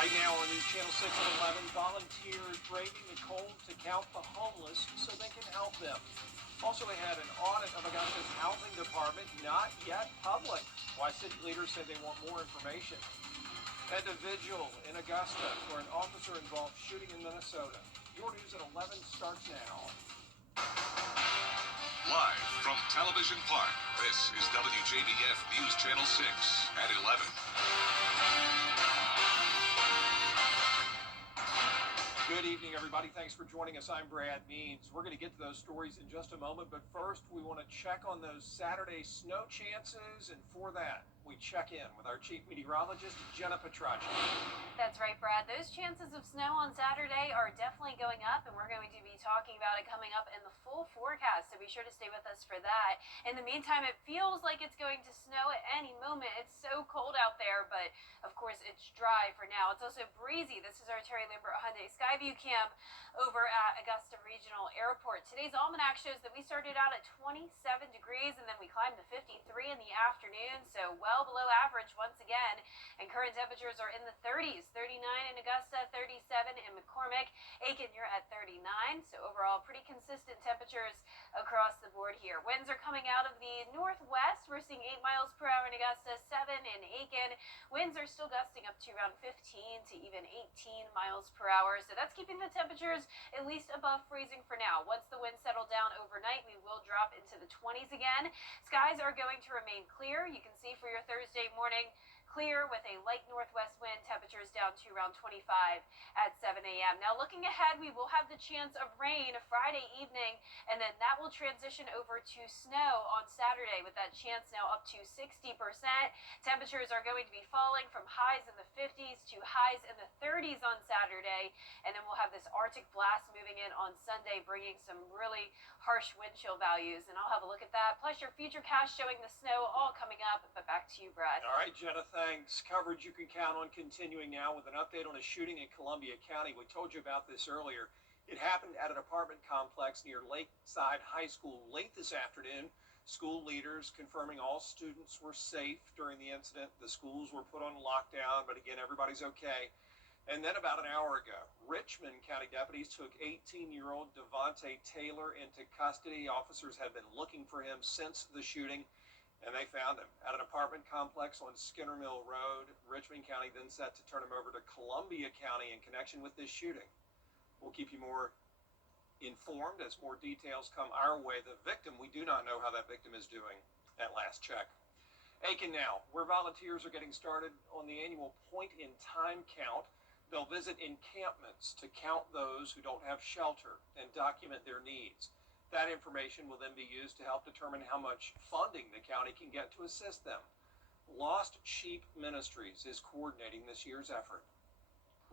Right now on News Channel 6 and 11, volunteers braving the cold to count the homeless so they can help them. Also, we had an audit of Augusta's housing department, not yet public. Why city leaders say they want more information. And a vigil in Augusta for an officer-involved shooting in Minnesota. Your news at 11 starts now. Live from Television Park, this is WJBF News Channel 6 at 11. Good evening, everybody. Thanks for joining us. I'm Brad Means. We're going to get to those stories in just a moment, but first we want to check on those Saturday snow chances, and for that, we check in with our chief meteorologist, Jenna Petracci. That's right, Brad. Those chances of snow on Saturday are definitely going up, and we're going to be talking about it coming up in the full forecast, so be sure to stay with us for that. In the meantime, it feels like it's going to snow at any moment. It's so cold out there, but of course it's dry for now. It's also breezy. This is our Terry Lambert Hyundai Skyview Camp over at Augusta Regional Airport. Today's almanac shows that we started out at 27 degrees and then we climbed to 53 in the afternoon, so well below average once again. And current temperatures are in the 30s, 39 in Augusta, 37 in McCormick. Aiken, you're at 39, so overall pretty consistent temperatures across the board here. Winds are coming out of the northwest. We're seeing 8 miles per hour in Augusta, 7 in Aiken. Winds are still gusting up to around 15 to even 18 miles per hour, so that's keeping the temperatures at least above freezing for now. Once the winds settle down overnight, we will drop into the 20s again. Skies are going to remain clear. You can see for your Thursday morning, clear with a light northwest wind, temperatures down to around 25 at 7 a.m. Now looking ahead, we will have the chance of rain Friday evening, and then that will transition over to snow on Saturday with that chance now up to 60%. Temperatures are going to be falling from highs in the 50s to highs in the 30s on Saturday, and then we'll have this Arctic blast moving in on Sunday, bringing some really harsh wind chill values, and I'll have a look at that. Plus your future cast showing the snow all coming up, but back to you, Brad. All right, Jenna, thanks. Coverage you can count on continuing now with an update on a shooting in Columbia County. We told you about this earlier. It happened at an apartment complex near Lakeside High School late this afternoon. School leaders confirming all students were safe during the incident. The schools were put on lockdown, but again, everybody's okay. And then about an hour ago, Richmond County deputies took 18-year-old Devontae Taylor into custody. Officers had been looking for him since the shooting, and they found him at an apartment complex on Skinner Mill Road. Richmond County then set to turn him over to Columbia County in connection with this shooting. We'll keep you more informed as more details come our way. The victim, we do not know how that victim is doing at last check. Aiken now, where volunteers are getting started on the annual point-in-time count. They'll visit encampments to count those who don't have shelter and document their needs. That information will then be used to help determine how much funding the county can get to assist them. Lost Sheep Ministries is coordinating this year's effort.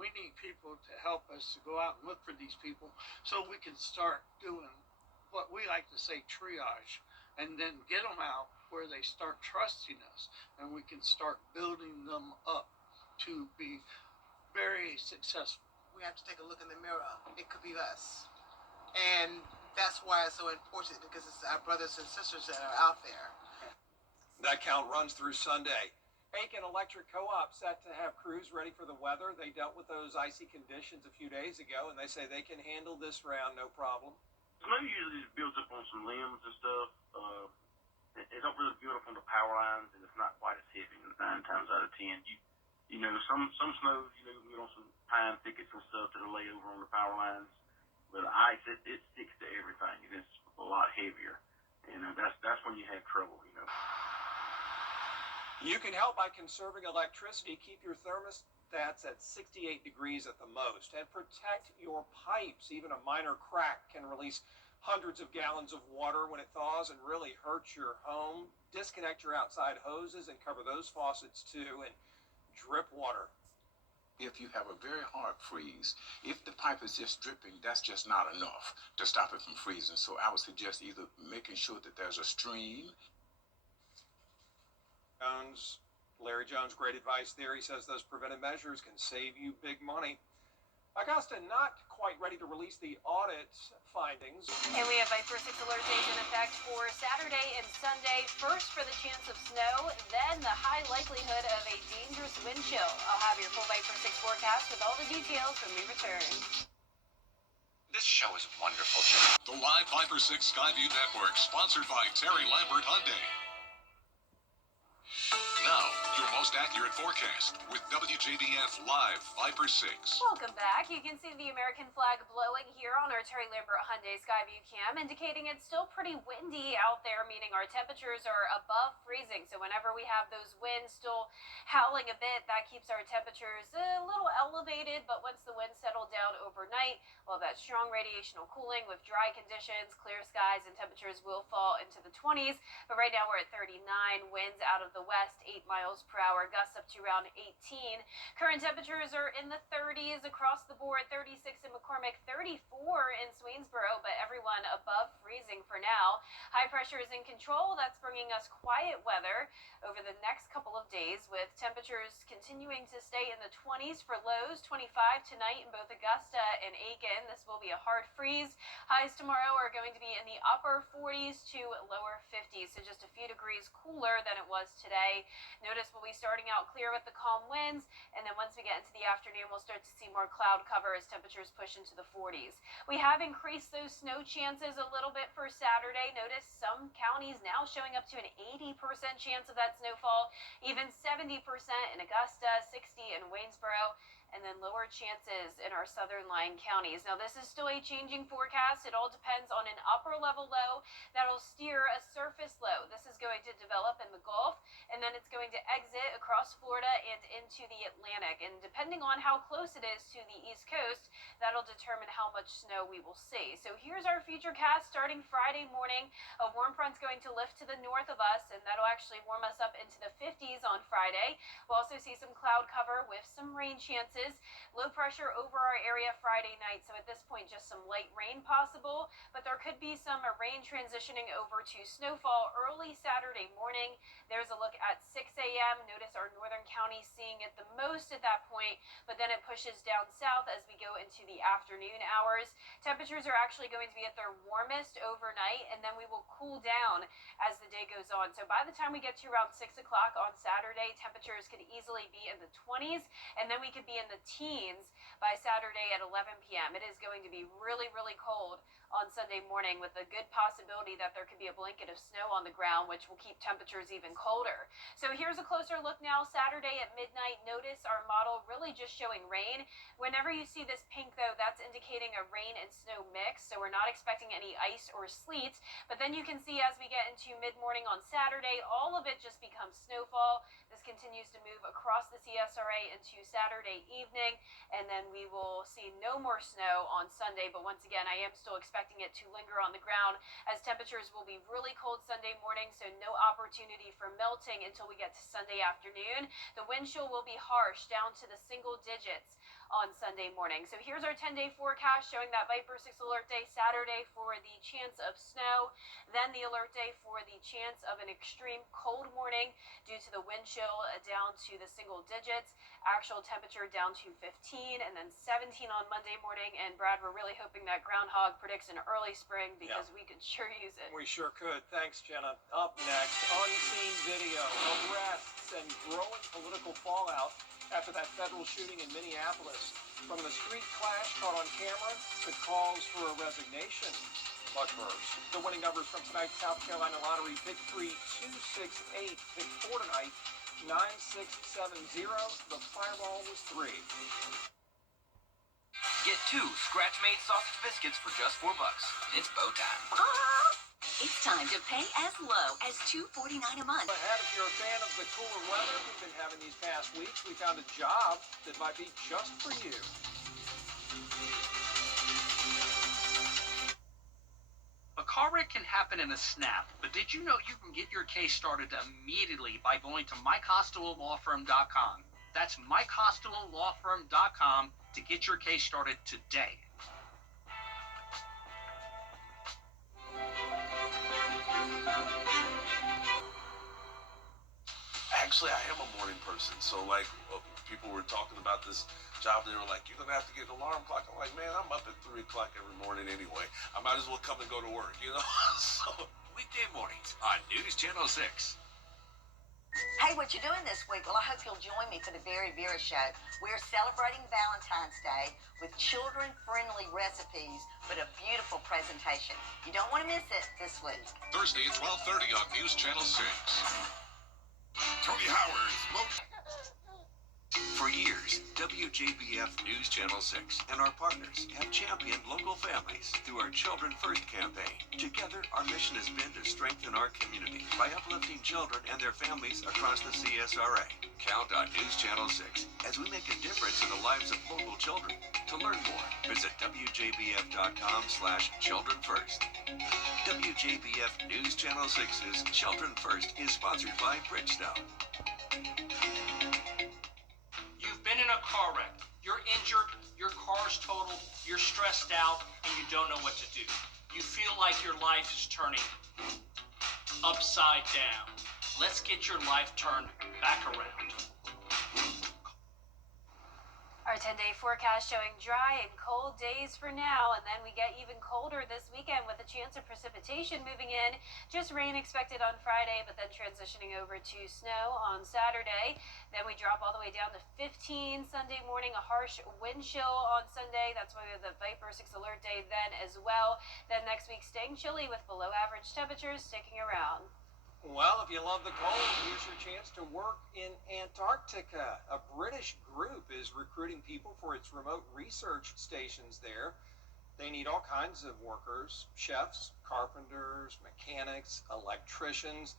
We need people to help us to go out and look for these people so we can start doing what we like to say triage, and then get them out where they start trusting us, and we can start building them up to be very successful. We have to take a look in the mirror. It could be us. And that's why it's so important, because it's our brothers and sisters that are out there. That count runs through Sunday. Aiken Electric Co-op set to have crews ready for the weather. They dealt with those icy conditions a few days ago, and they say they can handle this round no problem. Snow usually just builds up on some limbs and stuff. It don't really build up on the power lines, and it's not quite as heavy 9 times out of 10. You know, some snow, you get on some pine thickets and stuff that are laid over on the power lines. But ice, it sticks to everything. It's a lot heavier. And that's when you have trouble, You can help by conserving electricity. Keep your thermostats at 68 degrees at the most, and protect your pipes. Even a minor crack can release hundreds of gallons of water when it thaws and really hurt your home. Disconnect your outside hoses and cover those faucets too, and drip water. If you have a very hard freeze, if the pipe is just dripping, that's just not enough to stop it from freezing. So I would suggest either making sure that there's a stream. Larry Jones, great advice there. He says those preventive measures can save you big money. Augusta not quite ready to release the audit findings. And we have Viper 6 alert days in effect for Saturday and Sunday. First for the chance of snow, then the high likelihood of a dangerous wind chill. I'll have your full Viper 6 forecast with all the details when we return. This show is wonderful, Jim. The live Viper 6 Skyview Network, sponsored by Terry Lambert Hyundai. Now, your most accurate forecast with WJBF Live Viper 6. Welcome back. You can see the American flag blowing here on our Terry Lambert Hyundai Skyview cam, indicating it's still pretty windy out there, meaning our temperatures are above freezing. So whenever we have those winds still howling a bit, that keeps our temperatures a little elevated. But once the winds settle down overnight, we'll have that strong radiational cooling with dry conditions, clear skies, and temperatures will fall into the 20s. But right now we're at 39, winds out of the west, 8 miles per hour, gusts up to around 18. Current temperatures are in the 30s across the board, 36 in McCormick, 34 in Swainsboro, but everyone above freezing for now. High pressure is in control. That's bringing us quiet weather over the next couple of days, with temperatures continuing to stay in the 20s for lows, 25 tonight in both Augusta and Aiken. This will be a hard freeze. Highs tomorrow are going to be in the upper 40s to lower 50s, so just a few degrees cooler than it was today. Notice we'll be starting out clear with the calm winds, and then once we get into the afternoon, we'll start to see more cloud cover as temperatures push into the 40s. We have increased those snow chances a little bit for Saturday. Notice some counties now showing up to an 80% chance of that snowfall, even 70% in Augusta, 60 in Waynesboro, and then lower chances in our southern line counties. Now, this is still a changing forecast. It all depends on an upper level low that'll steer a surface low. This is going to develop in the Gulf, and then it's going to exit across Florida and into the Atlantic. And depending on how close it is to the East Coast, that'll determine how much snow we will see. So here's our future cast starting Friday morning. A warm front's going to lift to the north of us, and that'll actually warm us up into the 50s on Friday. We'll also see some cloud cover with some rain chances. Low pressure over our area Friday night, so at this point just some light rain possible, but there could be some rain transitioning over to snowfall early Saturday morning. There's a look at 6 a.m. Notice our northern counties seeing it the most at that point, but then it pushes down south as we go into the afternoon hours. Temperatures are actually going to be at their warmest overnight, and then we will cool down as the day goes on. So by the time we get to around 6 o'clock on Saturday, temperatures could easily be in the 20s, and then we could be in the teens by Saturday at 11 p.m. It is going to be really, really cold on Sunday morning, with a good possibility that there could be a blanket of snow on the ground, which will keep temperatures even colder. So here's a closer look now. Saturday at midnight, notice our model really just showing rain. Whenever you see this pink, though, that's indicating a rain and snow mix, so we're not expecting any ice or sleet. But then you can see as we get into mid-morning on Saturday, all of it just becomes snowfall. This continues to move across the CSRA into Saturday evening, and then we will see no more snow on Sunday. But once again, I am still expecting it to linger on the ground, as temperatures will be really cold Sunday morning, so no opportunity for melting until we get to Sunday afternoon. The wind chill will be harsh, down to the single digits on Sunday morning. So here's our 10-day forecast showing that Viper 6 alert day Saturday for the chance of snow, then the alert day for the chance of an extreme cold morning due to the wind chill down to the single digits, actual temperature down to 15, and then 17 on Monday morning. And Brad, we're really hoping that groundhog predicts an early spring, because we could sure use it. We sure could. Thanks, Jenna. Up next, unseen video, arrests, and growing political fallout after that federal shooting in Minneapolis. From the street clash caught on camera to calls for a resignation. Much worse. The winning numbers from tonight's South Carolina Lottery pick 3, 268, pick 4 tonight, 9670. The fireball was 3. Get 2 scratch-made sausage biscuits for just $4. It's bow time. It's time to pay as low as $2.49 a month. Ahead, if you're a fan of the cooler weather we've been having these past weeks, we found a job that might be just for you. A car wreck can happen in a snap, but did you know you can get your case started immediately by going to MikeHostelowLawFirm.com? That's MikeHostelowLawFirm.com to get your case started today. Actually, I am a morning person, so like people were talking about this job. They were like, "You're gonna have to get an alarm clock." I'm like, "Man, I'm up at 3 o'clock every morning anyway. I might as well come and go to work, you know." So Weekday mornings on News Channel 6. Hey, what you doing this week? Well, I hope you'll join me for the Very Vera Show. We're celebrating Valentine's Day with children-friendly recipes, but a beautiful presentation. You don't want to miss it this week. Thursday at 12:30 on News Channel 6. Tony Howard's For years, WJBF News Channel 6 and our partners have championed local families through our Children First campaign. Together, our mission has been to strengthen our community by uplifting children and their families across the CSRA. Count on News Channel 6 as we make a difference in the lives of local children. To learn more, visit WJBF.com/childrenfirst. WJBF News Channel 6's Children First is sponsored by Bridgestone. You've been in a car wreck. You're injured, your car's totaled, you're stressed out, and you don't know what to do. You feel like your life is turning upside down. Let's get your life turned back around. Our 10-day forecast showing dry and cold days for now, and then we get even colder this weekend with a chance of precipitation moving in. Just rain expected on Friday, but then transitioning over to snow on Saturday. Then we drop all the way down to 15 Sunday morning, a harsh wind chill on Sunday. That's why we have the Viper 6 alert day then as well. Then next week staying chilly with below average temperatures sticking around. Well, if you love the cold, here's your chance to work in Antarctica. A British group is recruiting people for its remote research stations there. They need all kinds of workers, chefs, carpenters, mechanics, electricians,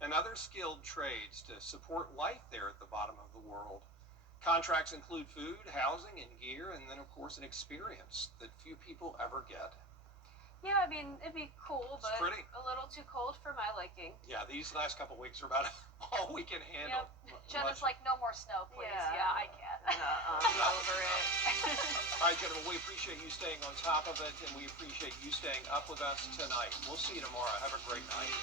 and other skilled trades to support life there at the bottom of the world. Contracts include food, housing, and gear, and then, of course, an experience that few people ever get. Yeah, I mean, it'd be cool, but pretty. a little too cold for my liking. Yeah, these last couple of weeks are about all we can handle. Jenna's like, no more snow, please. Yeah, I can't. I'm over it. All right, gentlemen, we appreciate you staying on top of it, and we appreciate you staying up with us tonight. We'll see you tomorrow. Have a great night.